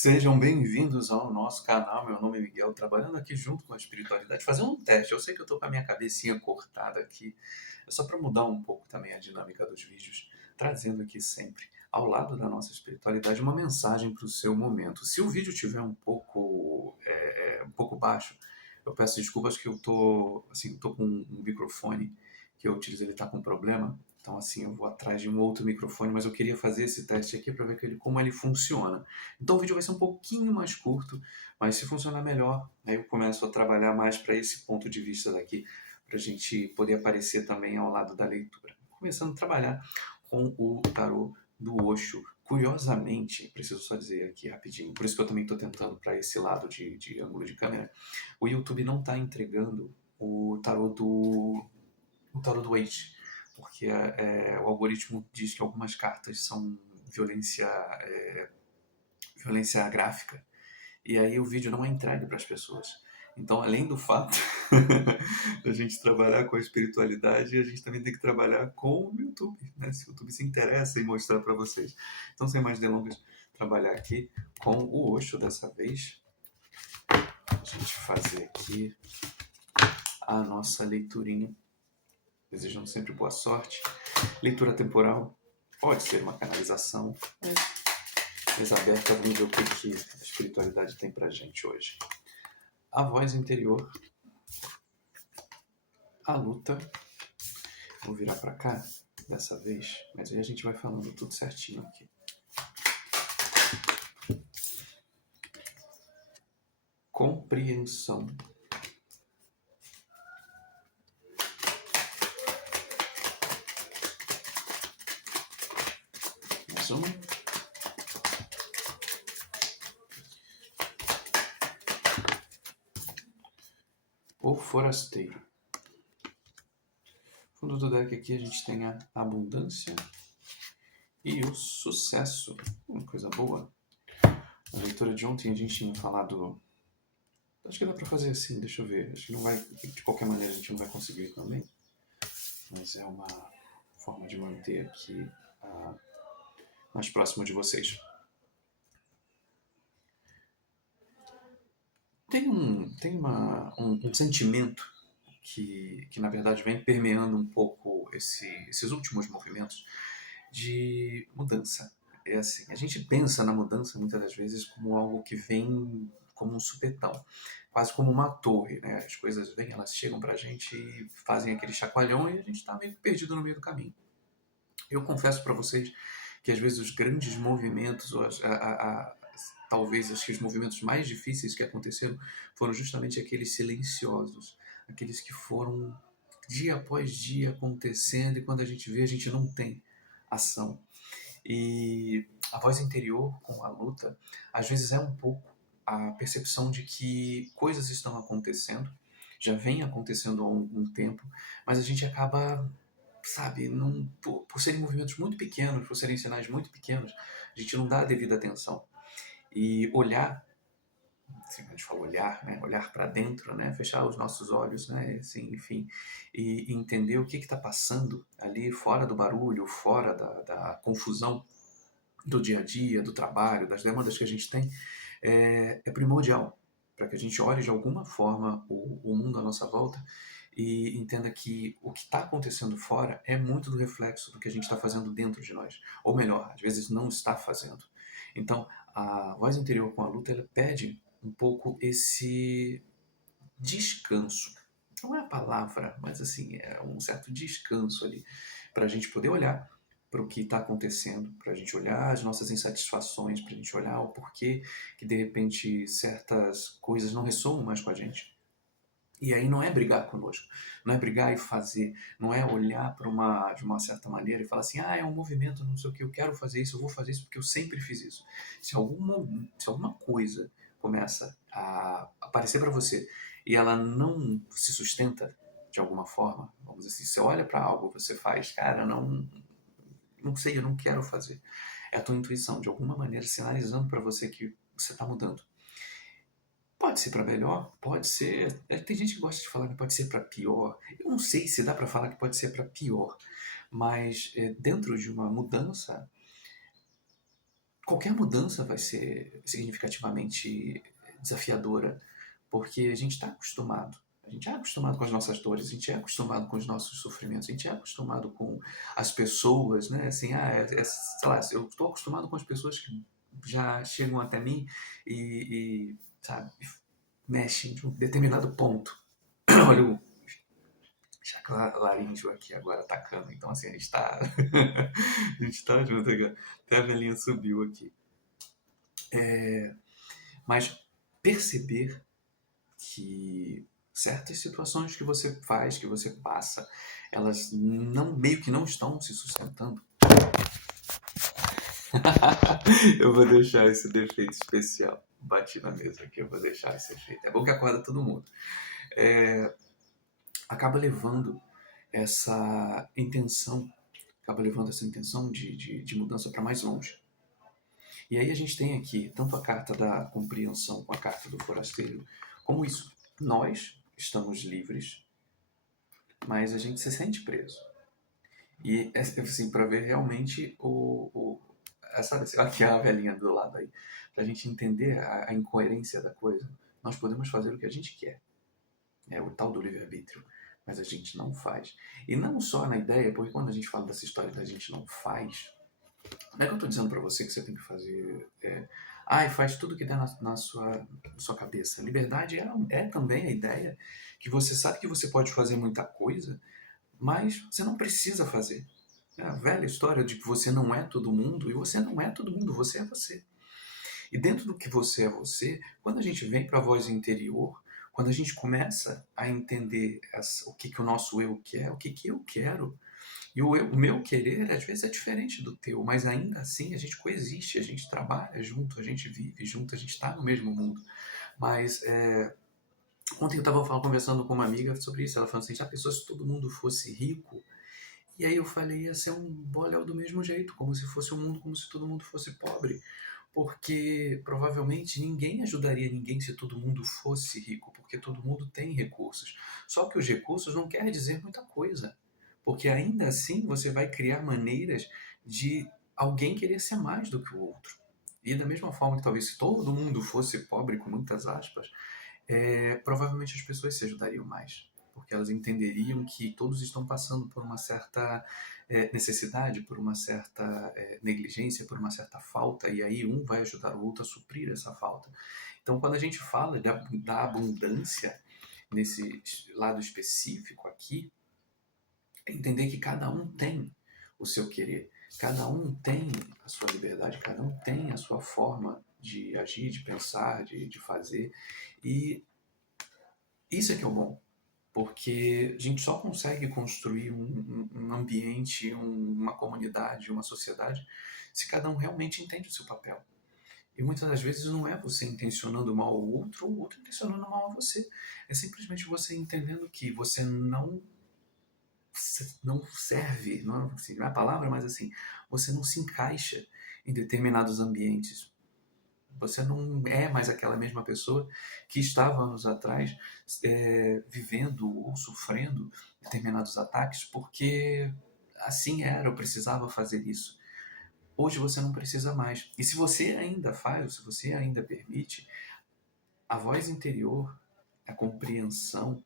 Sejam bem-vindos ao nosso canal. Meu nome é Miguel, trabalhando aqui junto com a espiritualidade, fazendo um teste. Eu sei que eu estou com a minha cabecinha cortada aqui, é só para mudar um pouco também a dinâmica dos vídeos, trazendo aqui sempre, ao lado da nossa espiritualidade, uma mensagem para o seu momento. Se o vídeo estiver um pouco baixo, eu peço desculpas que tô com um microfone que eu utilizo, ele está com problema. Então, assim, eu vou atrás de um outro microfone, mas eu queria fazer esse teste aqui para ver como ele funciona. Então o vídeo vai ser um pouquinho mais curto, mas se funcionar melhor, aí eu começo a trabalhar mais para esse ponto de vista daqui, para a gente poder aparecer também ao lado da leitura. Começando a trabalhar com o tarô do Osho. Curiosamente, preciso só dizer aqui rapidinho, por isso que eu também estou tentando para esse lado de ângulo de câmera, o YouTube não está entregando o tarô do Waite, porque o algoritmo diz que algumas cartas são violência gráfica, e aí o vídeo não é entregue para as pessoas. Então, além do fato da gente trabalhar com a espiritualidade, a gente também tem que trabalhar com o YouTube, né? Se o YouTube se interessa em mostrar para vocês. Então, sem mais delongas, trabalhar aqui com o Osho dessa vez. A gente fazer aqui a nossa leiturinha. Desejando sempre boa sorte. Leitura temporal pode ser uma canalização, mas aberta, vamos ver o que a espiritualidade tem pra gente hoje. A voz interior, a luta. Vou virar pra cá dessa vez, mas aí a gente vai falando tudo certinho aqui. Compreensão. Mais uma. O forasteiro. No fundo do deck aqui a gente tem a abundância e o sucesso. Uma coisa boa. Na leitura de ontem a gente tinha falado... Acho que dá pra fazer assim, deixa eu ver. Acho que não vai, de qualquer maneira a gente não vai conseguir também. Mas é uma forma de manter aqui mais próximo de vocês. Tem um sentimento que na verdade vem permeando um pouco esses últimos movimentos de mudança. É assim, a gente pensa na mudança muitas das vezes como algo que vem como um supetão, quase como uma torre, né? As coisas vêm, elas chegam pra gente e fazem aquele chacoalhão e a gente tá meio perdido no meio do caminho. Eu confesso para vocês que às vezes os grandes movimentos, ou talvez os movimentos mais difíceis que aconteceram, foram justamente aqueles silenciosos, aqueles que foram dia após dia acontecendo, e quando a gente vê, a gente não tem ação. E a voz interior com a luta, às vezes é um pouco a percepção de que coisas estão acontecendo, já vem acontecendo há algum tempo, mas a gente acaba, sabe, por serem movimentos muito pequenos, por serem sinais muito pequenos, a gente não dá a devida atenção. E olhar, assim, a gente fala olhar, né? Olhar para dentro, né? Fechar os nossos olhos, né? Assim, enfim, e entender o que está passando ali fora do barulho, fora da confusão do dia a dia, do trabalho, das demandas que a gente tem, é primordial para que a gente olhe de alguma forma o mundo à nossa volta e entenda que o que está acontecendo fora é muito do reflexo do que a gente está fazendo dentro de nós. Ou melhor, às vezes não está fazendo. Então, a voz interior com a luta, ela pede um pouco esse descanso. Não é a palavra, mas assim, é um certo descanso ali, para a gente poder olhar para o que está acontecendo, para a gente olhar as nossas insatisfações, para a gente olhar o porquê que de repente certas coisas não ressoam mais com a gente. E aí não é brigar conosco, não é brigar e fazer, não é olhar de uma certa maneira e falar assim, é um movimento, não sei o que, eu quero fazer isso, eu vou fazer isso porque eu sempre fiz isso. Se alguma coisa começa a aparecer para você e ela não se sustenta de alguma forma, vamos dizer assim, você olha para algo, você faz, cara, não sei, eu não quero fazer. É a tua intuição, de alguma maneira, sinalizando para você que você está mudando. Pode ser para melhor, pode ser. Tem gente que gosta de falar que pode ser para pior. Eu não sei se dá para falar que pode ser para pior, mas dentro de uma mudança, qualquer mudança vai ser significativamente desafiadora, porque a gente está acostumado. A gente é acostumado com as nossas dores, a gente é acostumado com os nossos sofrimentos, a gente é acostumado com as pessoas, né? Assim, sei lá, eu estou acostumado com as pessoas que já chegam até mim sabe, mexem de um determinado ponto. Olha o laríngeo aqui agora atacando, então assim, a gente está a gente tá junto aqui. Até a velhinha subiu aqui. Mas perceber que certas situações que você faz, que você passa, elas não meio que não estão se sustentando. Eu vou deixar esse defeito especial. Bati na mesa aqui, eu vou deixar esse efeito. É bom que acorda todo mundo. Acaba levando essa intenção, de mudança para mais longe. E aí a gente tem aqui tanto a carta da compreensão com a carta do forasteiro, como isso. Nós estamos livres, mas a gente se sente preso. E assim, para ver realmente sabe, aqui a velhinha do lado aí, para a gente entender a incoerência da coisa, nós podemos fazer o que a gente quer. É o tal do livre-arbítrio, mas a gente não faz. E não só na ideia, porque quando a gente fala dessa história da gente não faz, não é que eu estou dizendo para você que você tem que fazer. Faz tudo que dá na sua cabeça. Liberdade é também a ideia que você sabe que você pode fazer muita coisa, mas você não precisa fazer. É a velha história de que você não é todo mundo, e você não é todo mundo, você é você. E dentro do que você é você, quando a gente vem para a voz interior, quando a gente começa a entender o que o nosso eu quer, o que eu quero, e o meu querer, às vezes, é diferente do teu, mas ainda assim a gente coexiste, a gente trabalha junto, a gente vive junto, a gente está no mesmo mundo. Mas ontem eu estava conversando com uma amiga sobre isso, ela falou assim, já pensou se todo mundo fosse rico? E aí eu falei, ia ser um boléu do mesmo jeito, como se fosse um mundo, como se todo mundo fosse pobre. Porque provavelmente ninguém ajudaria ninguém se todo mundo fosse rico, porque todo mundo tem recursos. Só que os recursos não quer dizer muita coisa, porque ainda assim você vai criar maneiras de alguém querer ser mais do que o outro. E da mesma forma que talvez se todo mundo fosse pobre, com muitas aspas, provavelmente as pessoas se ajudariam mais, porque elas entenderiam que todos estão passando por uma certa necessidade, por uma certa negligência, por uma certa falta, e aí um vai ajudar o outro a suprir essa falta. Então, quando a gente fala da abundância, nesse lado específico aqui, é entender que cada um tem o seu querer, cada um tem a sua liberdade, cada um tem a sua forma de agir, de pensar, de fazer, e isso é que é o bom, porque a gente só consegue construir um ambiente, uma comunidade, uma sociedade, se cada um realmente entende o seu papel. E muitas das vezes não é você intencionando mal ao outro ou o outro intencionando mal a você. É simplesmente você entendendo que você não serve, não, assim, não é a palavra, mas assim, você não se encaixa em determinados ambientes. Você não é mais aquela mesma pessoa que estava anos atrás vivendo ou sofrendo determinados ataques porque assim era, eu precisava fazer isso. Hoje você não precisa mais. E se você ainda faz, ou se você ainda permite, a voz interior, a compreensão,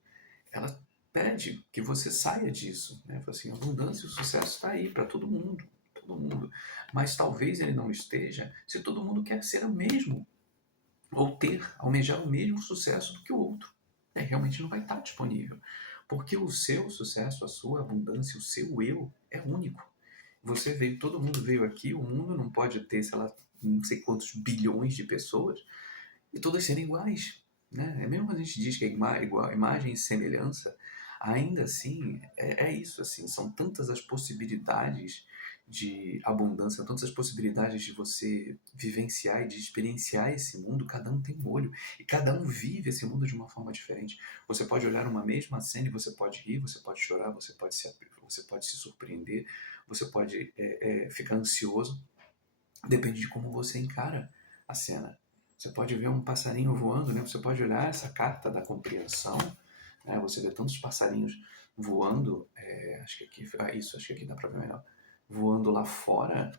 ela pede que você saia disso. Né? Assim, a abundância e o sucesso está aí para todo mundo. Todo mundo. Mas talvez ele não esteja se todo mundo quer ser o mesmo ou almejar o mesmo sucesso do que o outro. Realmente não vai estar disponível. Porque o seu sucesso, a sua abundância, o seu eu é único. Todo mundo veio aqui, o mundo não pode ter, sei lá, não sei quantos bilhões de pessoas e todas serem iguais. Né? Mesmo quando a gente diz que é igual, imagem e semelhança, ainda assim é isso. Assim, são tantas as possibilidades de abundância, tantas as possibilidades de você vivenciar e de experienciar esse mundo. Cada um tem um olho e cada um vive esse mundo de uma forma diferente. Você pode olhar uma mesma cena e você pode rir, você pode chorar, você pode se surpreender, você pode ficar ansioso. Depende de como você encara a cena. Você pode ver um passarinho voando, né? Você pode olhar essa carta da compreensão, né? Você vê tantos passarinhos voando, acho que aqui dá para ver melhor, voando lá fora,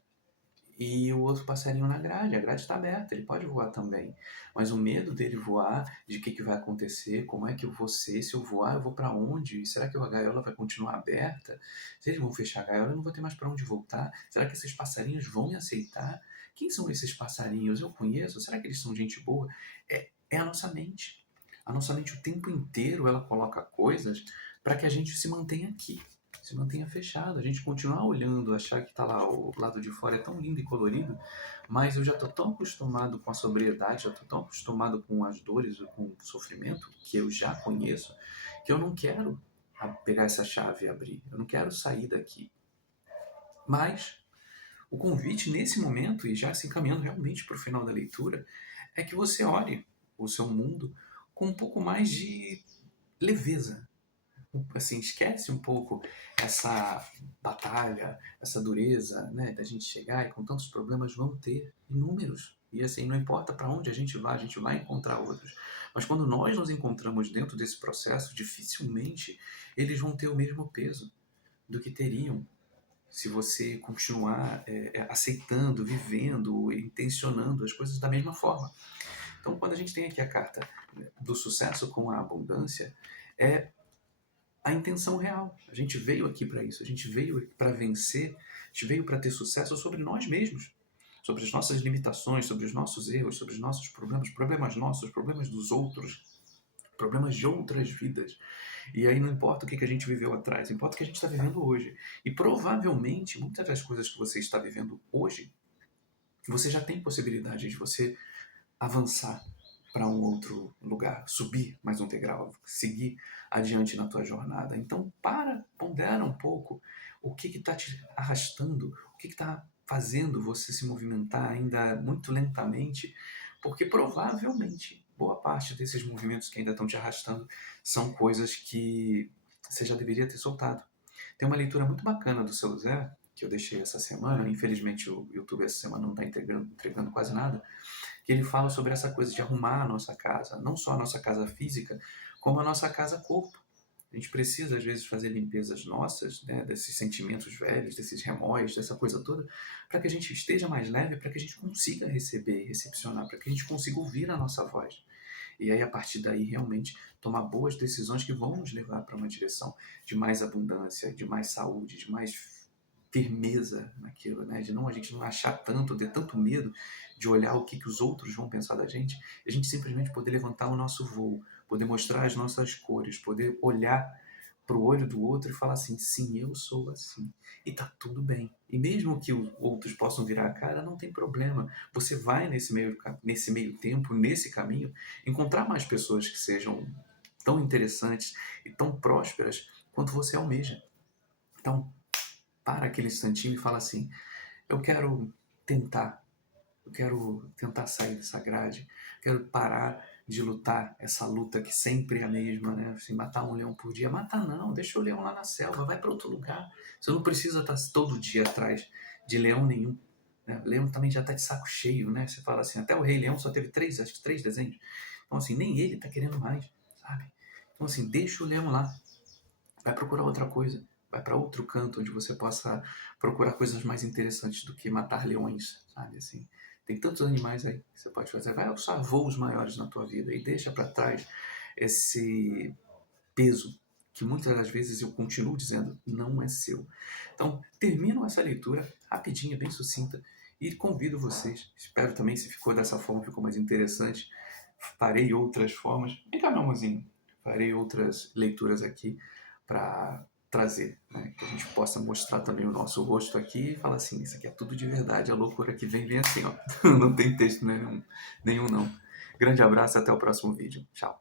e o outro passarinho na grade. A grade está aberta, ele pode voar também. Mas o medo dele voar, de que vai acontecer, como é que eu vou ser, se eu voar, eu vou para onde? Será que a gaiola vai continuar aberta? Se eles vão fechar a gaiola, eu não vou ter mais para onde voltar? Será que esses passarinhos vão me aceitar? Quem são esses passarinhos? Eu conheço? Será que eles são gente boa? É a nossa mente. A nossa mente o tempo inteiro ela coloca coisas para que a gente se mantenha aqui, se mantenha fechado, a gente continuar olhando, achar que está lá, o lado de fora é tão lindo e colorido, mas eu já estou tão acostumado com a sobriedade, já estou tão acostumado com as dores, com o sofrimento, que eu já conheço, que eu não quero pegar essa chave e abrir, eu não quero sair daqui. Mas o convite nesse momento, e já se encaminhando realmente para o final da leitura, é que você olhe o seu mundo com um pouco mais de leveza, assim, esquece um pouco essa batalha, essa dureza, né, da gente chegar e com tantos problemas vão ter inúmeros. E assim, não importa para onde a gente vai encontrar outros. Mas quando nós nos encontramos dentro desse processo, dificilmente eles vão ter o mesmo peso do que teriam se você continuar aceitando, vivendo, intencionando as coisas da mesma forma. Então, quando a gente tem aqui a carta do sucesso com a abundância, é a intenção real. A gente veio aqui para isso, a gente veio para vencer, a gente veio para ter sucesso sobre nós mesmos, sobre as nossas limitações, sobre os nossos erros, sobre os nossos problemas, problemas nossos, problemas dos outros, problemas de outras vidas. E aí não importa o que a gente viveu atrás, importa o que a gente está vivendo hoje. E provavelmente, muitas das coisas que você está vivendo hoje, você já tem possibilidade de você avançar para um outro lugar, subir mais um degrau, seguir adiante na tua jornada. Então, pondera um pouco o que está te arrastando, o que está fazendo você se movimentar ainda muito lentamente, porque provavelmente boa parte desses movimentos que ainda estão te arrastando são coisas que você já deveria ter soltado. Tem uma leitura muito bacana do seu Zé, que eu deixei essa semana, infelizmente o YouTube essa semana não está entregando quase nada, que ele fala sobre essa coisa de arrumar a nossa casa, não só a nossa casa física, como a nossa casa corpo. A gente precisa, às vezes, fazer limpezas nossas, né, desses sentimentos velhos, desses remóis, dessa coisa toda, para que a gente esteja mais leve, para que a gente consiga receber, recepcionar, para que a gente consiga ouvir a nossa voz. E aí, a partir daí, realmente, tomar boas decisões que vão nos levar para uma direção de mais abundância, de mais saúde, de mais firmeza naquilo, né? De não a gente não achar tanto, ter tanto medo de olhar o que os outros vão pensar da gente, e a gente simplesmente poder levantar o nosso voo, poder mostrar as nossas cores, poder olhar para o olho do outro e falar assim, sim, eu sou assim, e tá tudo bem. E mesmo que os outros possam virar a cara, não tem problema. Você vai nesse meio tempo, nesse caminho, encontrar mais pessoas que sejam tão interessantes e tão prósperas quanto você almeja. Então, para aquele instantinho e fala assim, eu quero tentar sair dessa grade, quero parar de lutar essa luta que sempre é a mesma, né? Assim, matar um leão por dia, matar não, deixa o leão lá na selva, vai para outro lugar. Você não precisa estar todo dia atrás de leão nenhum. Né? O leão também já está de saco cheio, né? Você fala assim, até o Rei Leão só teve acho que três desenhos. Então assim, nem ele está querendo mais, sabe? Então assim, deixa o leão lá, vai procurar outra coisa. Vai para outro canto onde você possa procurar coisas mais interessantes do que matar leões, sabe? Assim, tem tantos animais aí que você pode fazer. Vai alçar voos maiores na tua vida e deixa para trás esse peso que muitas das vezes eu continuo dizendo não é seu. Então, termino essa leitura rapidinha, bem sucinta, e convido vocês. Espero também, se ficou dessa forma, ficou mais interessante. Farei outras formas. Vem cá, meu amorzinho. Farei outras leituras aqui para trazer, né? Que a gente possa mostrar também o nosso rosto aqui e falar assim, isso aqui é tudo de verdade, a loucura que vem assim, ó. Não tem texto nenhum não. Grande abraço, até o próximo vídeo. Tchau.